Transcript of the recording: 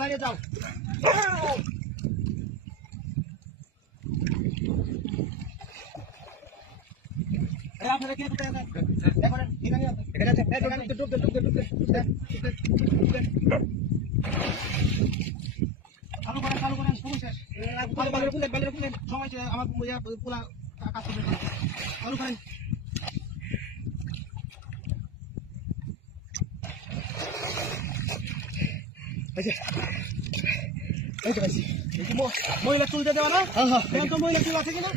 দাঁড়িয়ে যাও আপনারা কে কোথায় আছেন এখন এখানে আছে এখানে ডুব চালু করেন সময় শেষ সময় শেষ আমার পুরা কাজ করবে চালু করেন মহিলা তুলতে দেওয়া না? হ্যাঁ, মহিলা তুলা থেকে না?